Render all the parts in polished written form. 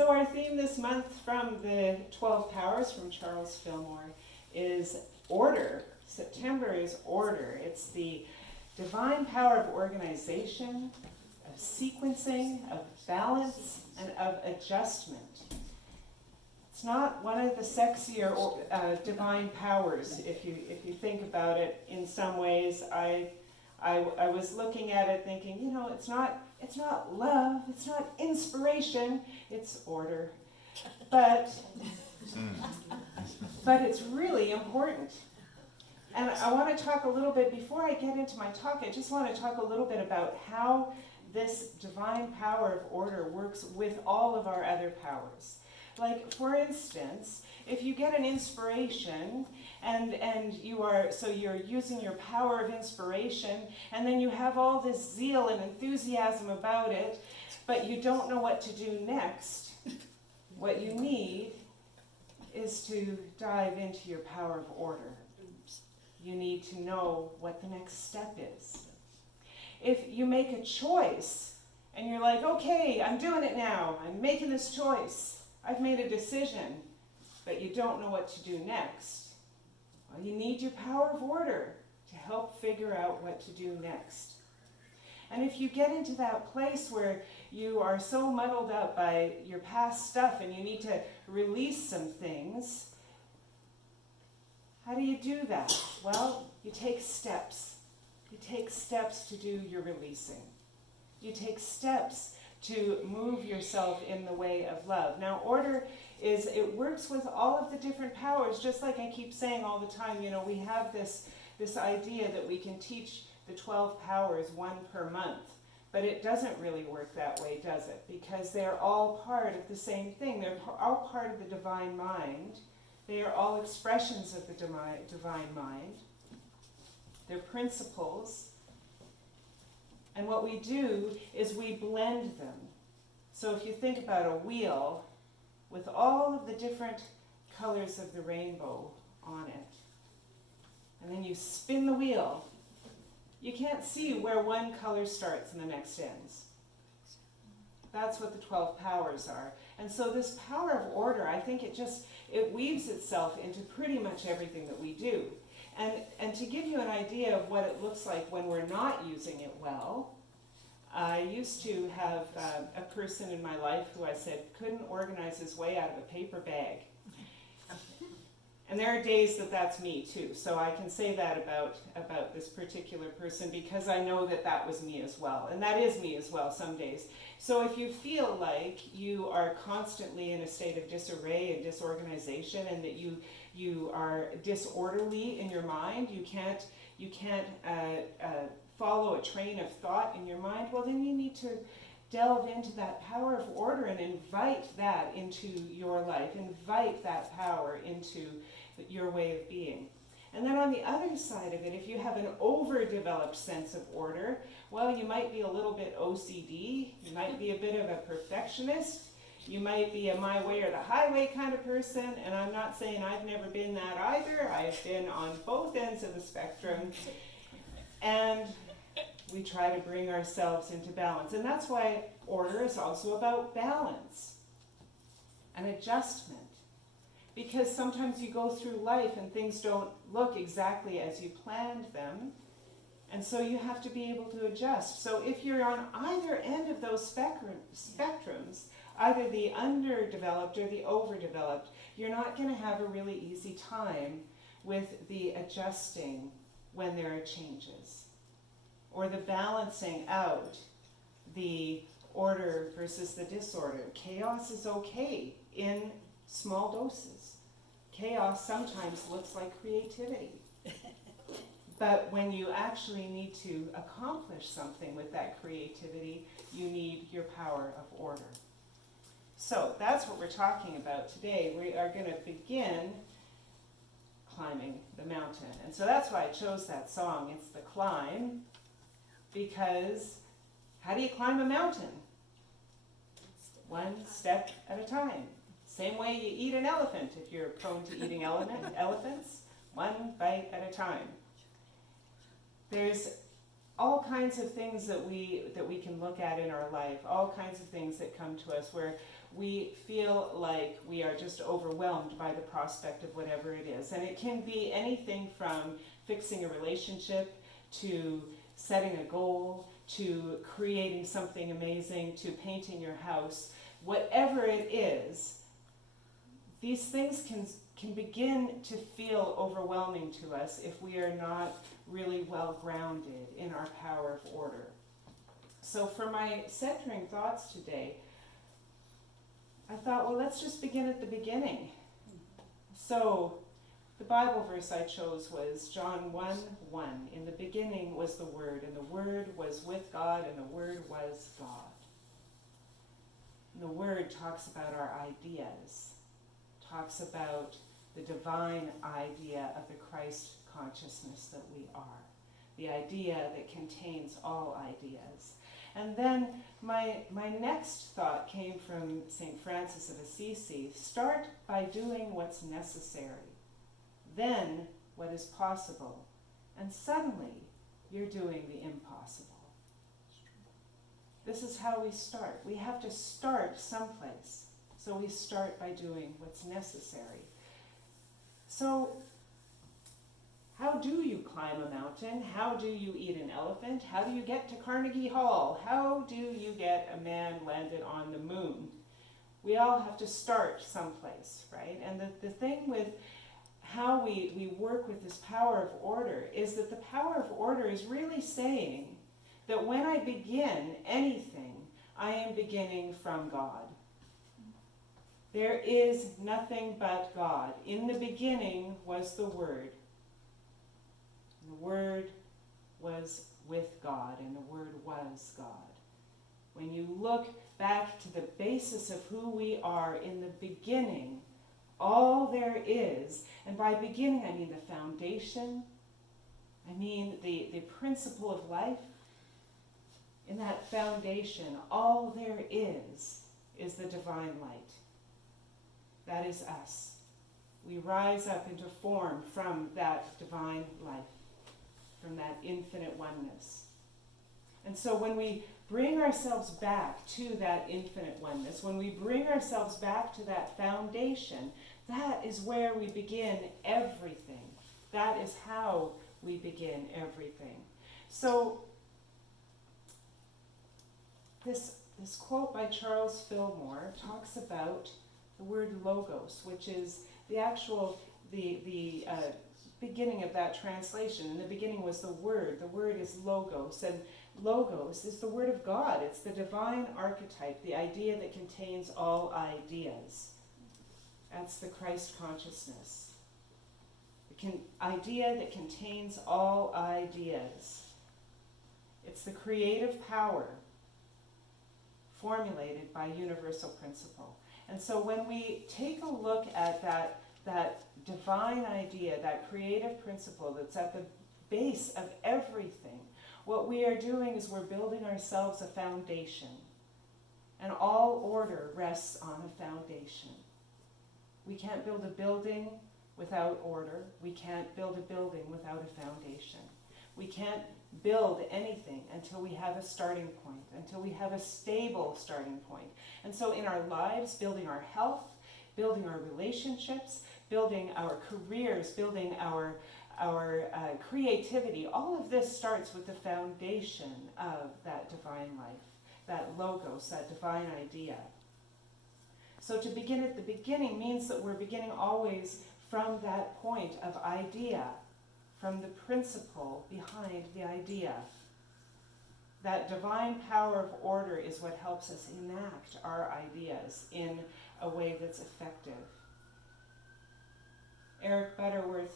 So our theme this month from the 12 Powers from Charles Fillmore is order. September is order. It's the divine power of organization, of sequencing, of balance, and of adjustment. It's not one of the sexier divine powers, if you think about it in some ways. I was looking at it thinking, you know, it's not love, it's not inspiration, it's order. But it's really important. And I want to talk a little bit, before I get into my talk, I just want to talk a little bit about how this divine power of order works with all of our other powers. Like, for instance, if you get an inspiration and you're using your power of inspiration, and then you have all this zeal and enthusiasm about it, but you don't know what to do next, what you need is to dive into your power of order. You need to know what the next step is. If you make a choice and you're like, okay, I'm doing it now, I'm making this choice, I've made a decision, but you don't know what to do next, well, you need your power of order to help figure out what to do next. And if you get into that place where you are so muddled up by your past stuff and you need to release some things, how do you do that? Well, you take steps. You take steps to do your releasing. You take steps to move yourself in the way of love. Now, order it works with all of the different powers, just like I keep saying all the time. You know, we have this idea that we can teach the 12 powers one per month, but it doesn't really work that way, does it? Because they're all part of the same thing. They're all part of the divine mind. They are all expressions of the divine mind. They're principles. And what we do is we blend them. So if you think about a wheel with all of the different colors of the rainbow on it, and then you spin the wheel, you can't see where one color starts and the next ends. That's what the 12 powers are. And so this power of order, I think it weaves itself into pretty much everything that we do. And to give you an idea of what it looks like when we're not using it well, I used to have a person in my life who I said couldn't organize his way out of a paper bag. And there are days that's me too. So I can say that about this particular person because I know that was me as well. And that is me as well some days. So if you feel like you are constantly in a state of disarray and disorganization and that you are disorderly in your mind, you can't follow a train of thought in your mind, well then you need to delve into that power of order and invite that into your life, invite that power into your way of being. And then on the other side of it, if you have an overdeveloped sense of order, well, you might be a little bit OCD, you might be a bit of a perfectionist, you might be a my way or the highway kind of person, and I'm not saying I've never been that either. I've been on both ends of the spectrum, and we try to bring ourselves into balance. And that's why order is also about balance and adjustment. Because sometimes you go through life and things don't look exactly as you planned them, and so you have to be able to adjust. So if you're on either end of those spectrums, either the underdeveloped or the overdeveloped, you're not going to have a really easy time with the adjusting when there are changes, or the balancing out the order versus the disorder. Chaos is okay in small doses. Chaos sometimes looks like creativity. But when you actually need to accomplish something with that creativity, you need your power of order. So that's what we're talking about today. We are going to begin climbing the mountain. And so that's why I chose that song. It's The Climb, because how do you climb a mountain? One step at a time. Same way you eat an elephant if you're prone to eating elephants, one bite at a time. There's all kinds of things that we can look at in our life, all kinds of things that come to us where we feel like we are just overwhelmed by the prospect of whatever it is. And it can be anything from fixing a relationship to setting a goal to creating something amazing to painting your house. Whatever it is, these things can begin to feel overwhelming to us if we are not really well grounded in our power of order. So for my centering thoughts today, I thought, well, let's just begin at the beginning. So the Bible verse I chose was John 1:1. In the beginning was the Word, and the Word was with God, and the Word was God. And the Word talks about our ideas, talks about the divine idea of the Christ consciousness that we are, the idea that contains all ideas. And then my next thought came from St. Francis of Assisi. Start by doing what's necessary, then what is possible, and suddenly you're doing the impossible. This is how we start. We have to start someplace. So we start by doing what's necessary. So how do you climb a mountain? How do you eat an elephant? How do you get to Carnegie Hall? How do you get a man landed on the moon? We all have to start someplace, right? And the thing with how we work with this power of order is that the power of order is really saying that when I begin anything, I am beginning from God. There is nothing but God. In the beginning was the Word. The Word was with God, and the Word was God. When you look back to the basis of who we are in the beginning, all there is, and by beginning I mean the foundation, I mean the principle of life. In that foundation, all there is the divine light. That is us. We rise up into form from that divine life, from that infinite oneness. And so when we bring ourselves back to that infinite oneness, when we bring ourselves back to that foundation, that is where we begin everything. That is how we begin everything. So this quote by Charles Fillmore talks about the word logos, which is the actual, the beginning of that translation. In the beginning was the Word. The Word is logos, and logos is the Word of God. It's the divine archetype, the idea that contains all ideas. That's the Christ consciousness. The idea that contains all ideas. It's the creative power formulated by universal principle. And so when we take a look at that divine idea, that creative principle that's at the base of everything, what we are doing is we're building ourselves a foundation. And all order rests on a foundation. We can't build a building without order. We can't build a building without a foundation. We can't build anything until we have a starting point, until we have a stable starting point. And so in our lives, building our health, building our relationships, building our careers, building our creativity, all of this starts with the foundation of that divine life, that logos, that divine idea. So to begin at the beginning means that we're beginning always from that point of idea, from the principle behind the idea. That divine power of order is what helps us enact our ideas in a way that's effective. Eric Butterworth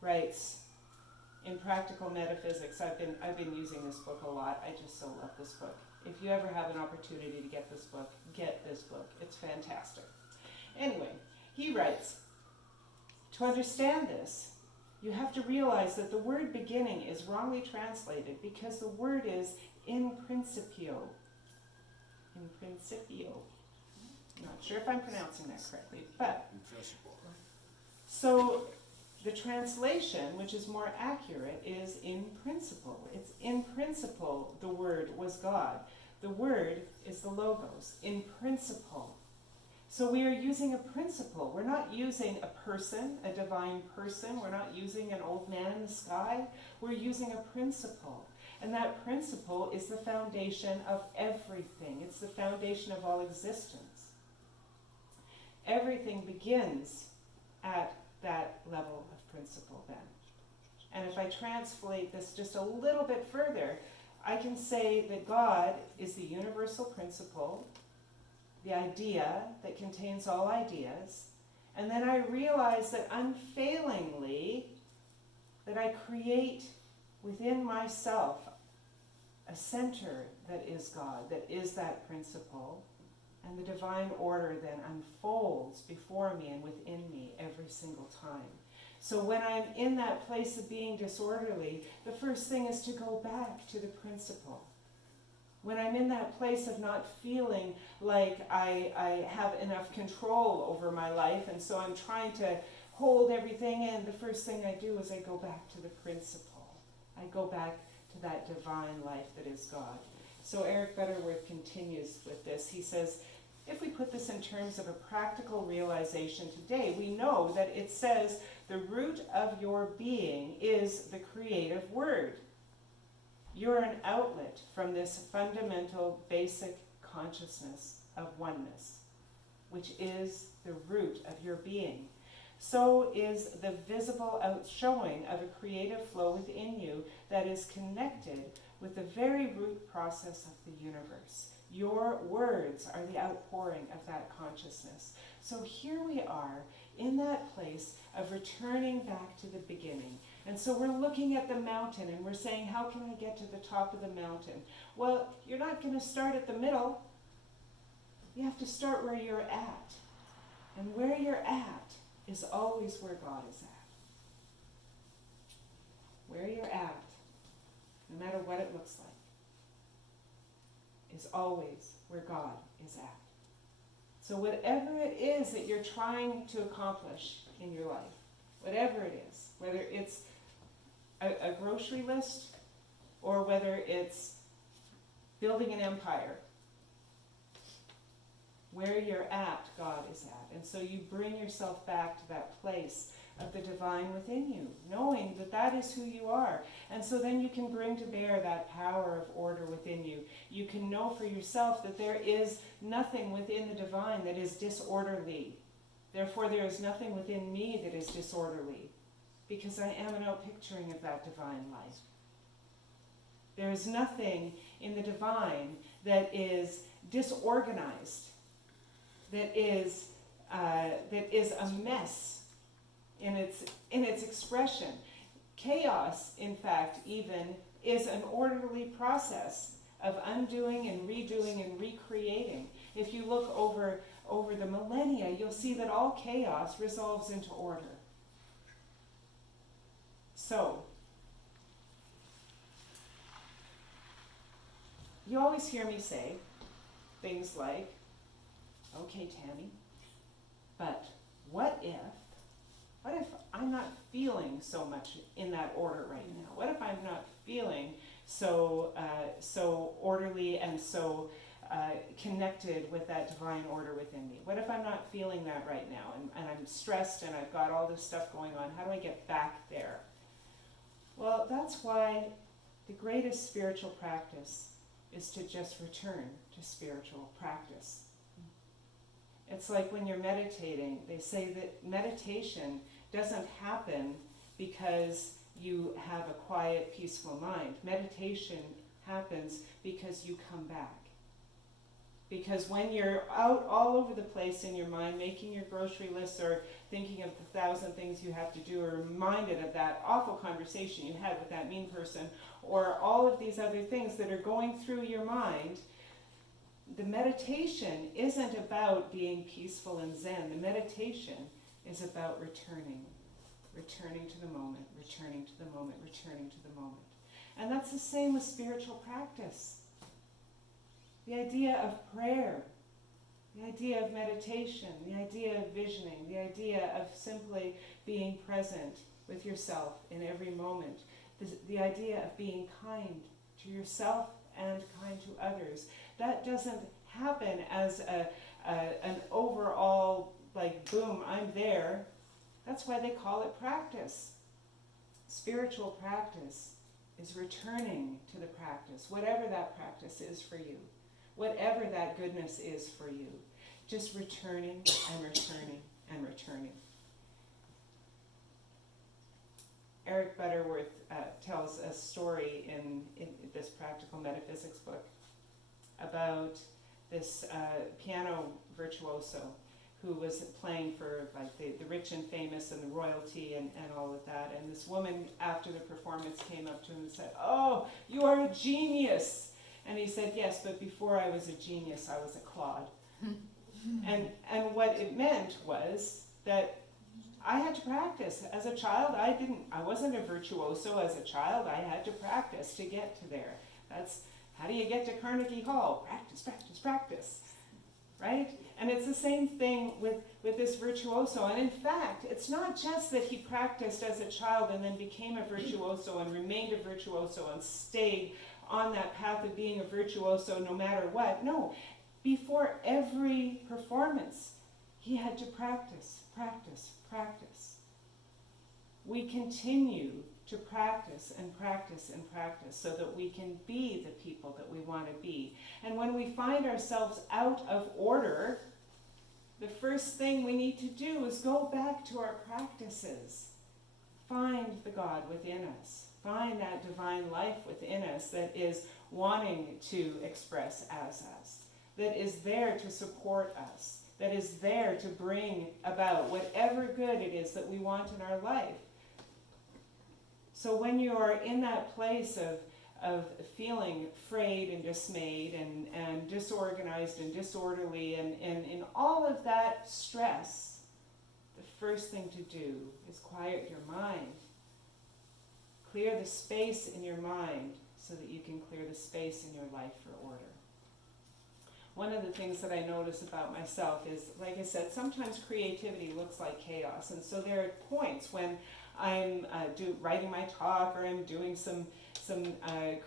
writes, in Practical Metaphysics, I've been using this book a lot. I just so love this book. If you ever have an opportunity to get this book, get this book. It's fantastic. Anyway, he writes, to understand this, you have to realize that the word beginning is wrongly translated because the word is in principio. In principio. Not sure if I'm pronouncing that correctly, but so the translation, which is more accurate, is in principle. It's in principle the Word was God. The Word is the Logos, in principle. So we are using a principle. We're not using a person, a divine person. We're not using an old man in the sky. We're using a principle. And that principle is the foundation of everything. It's the foundation of all existence. Everything begins at that level of principle then. And if I translate this just a little bit further, I can say that God is the universal principle, the idea that contains all ideas, and then I realize that unfailingly that I create within myself a center that is God, that is that principle, and the divine order then unfolds before me and within me every single time. So when I'm in that place of being disorderly, the first thing is to go back to the principle. When I'm in that place of not feeling like I have enough control over my life, and so I'm trying to hold everything in, the first thing I do is I go back to the principle. I go back to that divine life that is God. So Eric Butterworth continues with this. He says, if we put this in terms of a practical realization today, we know that it says the root of your being is the creative word. You're an outlet from this fundamental, basic consciousness of oneness, which is the root of your being. So is the visible outshowing of a creative flow within you that is connected with the very root process of the universe. Your words are the outpouring of that consciousness. So here we are in that place of returning back to the beginning. And so we're looking at the mountain and we're saying, how can I get to the top of the mountain? Well, you're not going to start at the middle. You have to start where you're at. And where you're at is always where God is at. Where you're at, no matter what it looks like, is always where God is at. So whatever it is that you're trying to accomplish in your life, whatever it is, whether it's a grocery list or whether it's building an empire, where you're at, God is at. And so you bring yourself back to that place of the divine within you, knowing that that is who you are. And so then you can bring to bear that power of order within you. You can know for yourself that there is nothing within the divine that is disorderly. Therefore, there is nothing within me that is disorderly, because I am an outpicturing of that divine life. There is nothing in the divine that is disorganized, that is a mess in its expression. Chaos, in fact, even is an orderly process of undoing and redoing and recreating. If you look over the millennia, you'll see that all chaos resolves into order. So, you always hear me say things like, okay, Tammy, but what if I'm not feeling so much in that order right now? What if I'm not feeling so orderly and so connected with that divine order within me? What if I'm not feeling that right now and I'm stressed and I've got all this stuff going on? How do I get back there? Well, that's why the greatest spiritual practice is to just return to spiritual practice. It's like when you're meditating, they say that meditation doesn't happen because you have a quiet, peaceful mind. Meditation happens because you come back. Because when you're out all over the place in your mind, making your grocery lists or thinking of the 1,000 things you have to do, or reminded of that awful conversation you had with that mean person, or all of these other things that are going through your mind, the meditation isn't about being peaceful and zen. The meditation is about returning to the moment, returning to the moment, returning to the moment. And that's the same with spiritual practice. The idea of prayer, the idea of meditation, the idea of visioning, the idea of simply being present with yourself in every moment. The idea of being kind to yourself and kind to others. That doesn't happen as an overall, like, boom, I'm there. That's why they call it practice. Spiritual practice is returning to the practice, whatever that practice is for you, whatever that goodness is for you. Just returning and returning and returning. Eric Butterworth tells a story in this Practical Metaphysics book about this piano virtuoso who was playing for like the rich and famous and the royalty and all of that. And this woman, after the performance, came up to him and said, "Oh, you are a genius." And he said, "Yes, but before I was a genius, I was a clod." And what it meant was that I had to practice. As a child, I wasn't a virtuoso as a child. I had to practice to get to there. That's, how do you get to Carnegie Hall? Practice, practice, practice, right? And it's the same thing with this virtuoso. And in fact, it's not just that he practiced as a child and then became a virtuoso and remained a virtuoso and stayed on that path of being a virtuoso no matter what. No, before every performance, he had to practice, practice, practice. We continue to practice and practice and practice so that we can be the people that we want to be. And when we find ourselves out of order, the first thing we need to do is go back to our practices. Find the God within us. Find that divine life within us that is wanting to express as us, that is there to support us, that is there to bring about whatever good it is that we want in our life. So when you are in that place of feeling afraid and dismayed and disorganized and disorderly and in all of that stress, the first thing to do is quiet your mind. Clear the space in your mind so that you can clear the space in your life for order. One of the things that I notice about myself is, like I said, sometimes creativity looks like chaos. And so there are points when I'm writing my talk or I'm doing some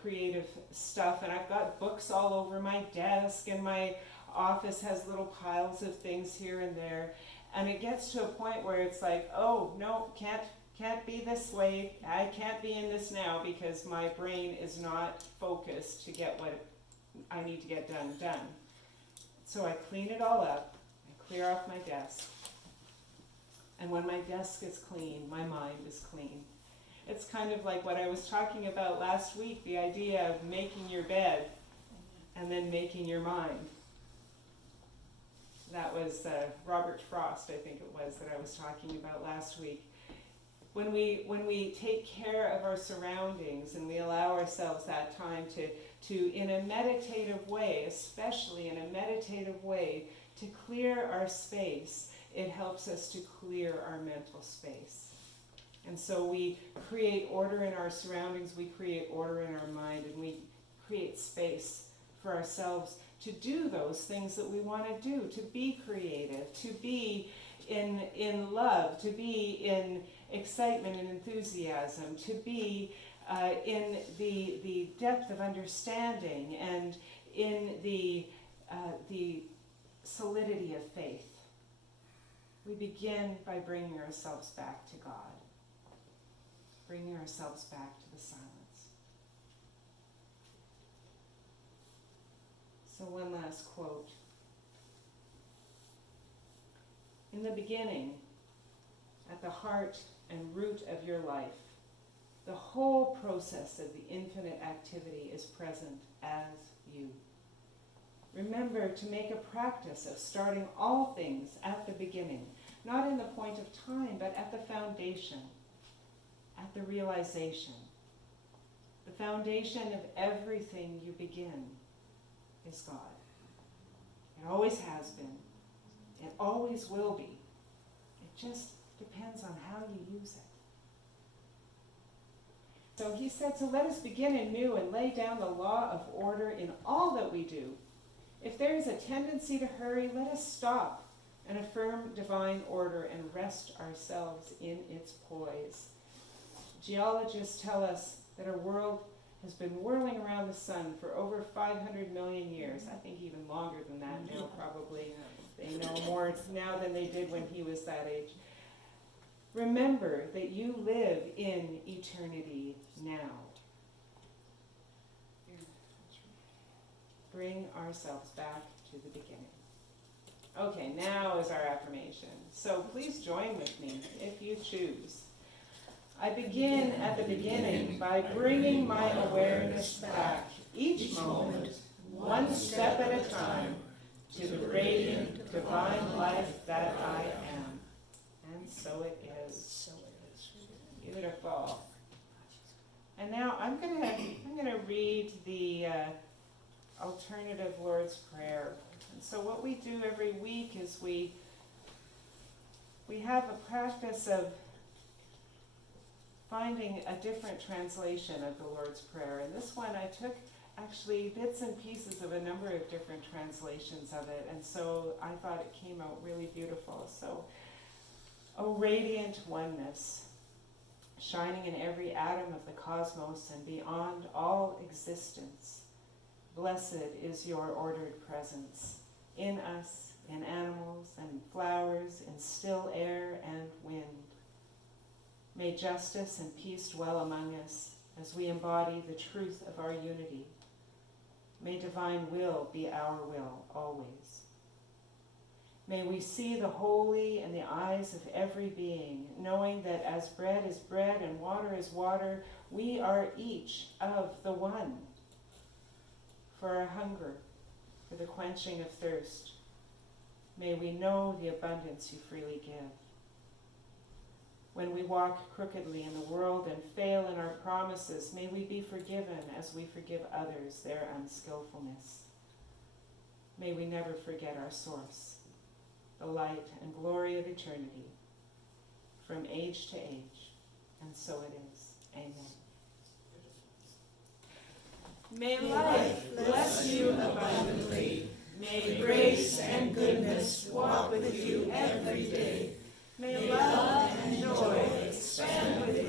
creative stuff, and I've got books all over my desk, and my office has little piles of things here and there. And it gets to a point where it's like, oh, no, can't be this way. I can't be in this now because my brain is not focused to get what I need to get done. So I clean it all up, I clear off my desk. And when my desk is clean, my mind is clean. It's kind of like what I was talking about last week, the idea of making your bed and then making your mind. That was Robert Frost, I think it was, that I was talking about last week. When we take care of our surroundings and we allow ourselves that time to in a meditative way, especially in a meditative way, to clear our space, it helps us to clear our mental space. And so we create order in our surroundings, we create order in our mind, and we create space for ourselves to do those things that we want to do, to be creative, to be in love, to be in excitement and enthusiasm, to be in the depth of understanding and in the solidity of faith. We begin by bringing ourselves back to God, bringing ourselves back to the silence. So one last quote. In the beginning, at the heart and root of your life, the whole process of the infinite activity is present as you. Remember to make a practice of starting all things at the beginning, not in the point of time, but at the foundation, at the realization. The foundation of everything you begin is God. It always has been. It always will be. It just depends on how you use it. So he said, so let us begin anew and lay down the law of order in all that we do. If there is a tendency to hurry, let us stop and affirm divine order and rest ourselves in its poise. Geologists tell us that our world has been whirling around the sun for over 500 million years. I think even longer than that now, probably. They know more now than they did when he was that age. Remember that you live in eternity now. Bring ourselves back to the beginning. Okay, now is our affirmation. So please join with me if you choose. I begin at the beginning by bringing my awareness back each moment, one step at a time, to the radiant divine life that I am. And so it is. Beautiful. And now I'm gonna read the alternative Lord's Prayer. And so what we do every week is we have a practice of finding a different translation of the Lord's Prayer. And this one I took actually bits and pieces of a number of different translations of it, and so I thought it came out really beautiful. So, O radiant oneness, shining in every atom of the cosmos and beyond all existence, blessed is your ordered presence in us, in animals and flowers, in still air and wind. May justice and peace dwell among us as we embody the truth of our unity. May divine will be our will always. May we see the holy in the eyes of every being, knowing that as bread is bread and water is water, we are each of the one. For our hunger, for the quenching of thirst, may we know the abundance you freely give. When we walk crookedly in the world and fail in our promises, may we be forgiven as we forgive others their unskillfulness. May we never forget our source, the light and glory of eternity, from age to age, and so it is. Amen. May life bless you abundantly. May grace and goodness walk with you every day. May love and joy expand within